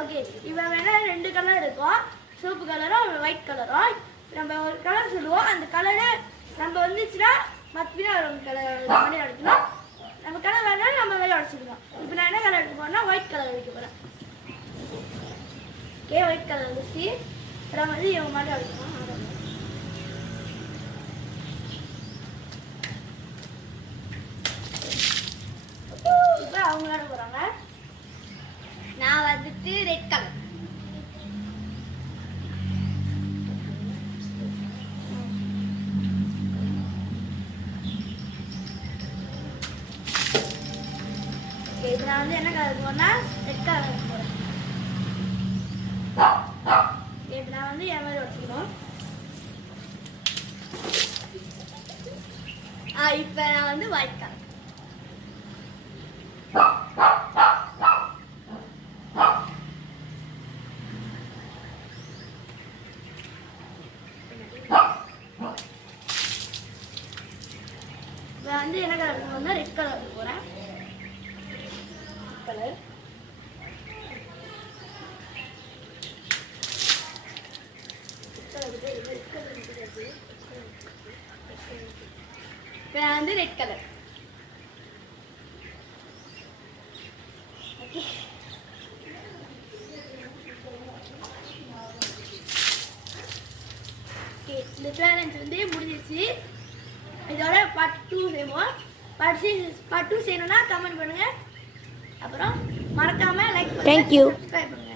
Okay, இப்போ வேணா ரெண்டு கலர் இருக்கும், சிவப்பு கலரும் ஒயிட் கலரும். நம்ம ஒரு கலர் சொல்லுவோம், அந்த கலரு நம்ம வந்துச்சுன்னா மற்ற ஒரு கலர் மணி அடிக்கணும். நம்ம கலர் வேணாலும் நம்ம வெளியே அடிச்சுக்கலாம். இப்போ நான் என்ன கலர் எடுக்க போறேன்னா ஒயிட் கலர் வைக்க போகிறேன். ஓகே, ஒயிட் கலர் வச்சு அப்புறம் வந்து இவங்க மாதிரி அடிக்கணும். இப்போ அவங்க விளையாட போகிறாங்க. நான் வந்துட்டு ரெட் கலர். இப்போ நான் வந்து என்ன கலர் போனா ரெட் கலர் போகிறேன். இப்போ நான் வந்து என் மாதிரி வச்சுக்கணும். இப்போ நான் வந்து ஒயிட் கலர். இப்போ வந்து என்ன கலர் போனா ரெட் கலர் போகிறேன். கலர் இப்போ நான் வந்து ரெட் கலர். ஓகே, இந்த சேலஞ்ச் வந்து முடிஞ்சிருச்சு. இதோட பார்ட் 2 செய்வோம். பார்ட் 2 செய்யணும்னா கமெண்ட் பண்ணுங்க. அப்புறம் மறக்காம லைக் பண்ணுங்க, சப்ஸ்கிரைப் பண்ணுங்க.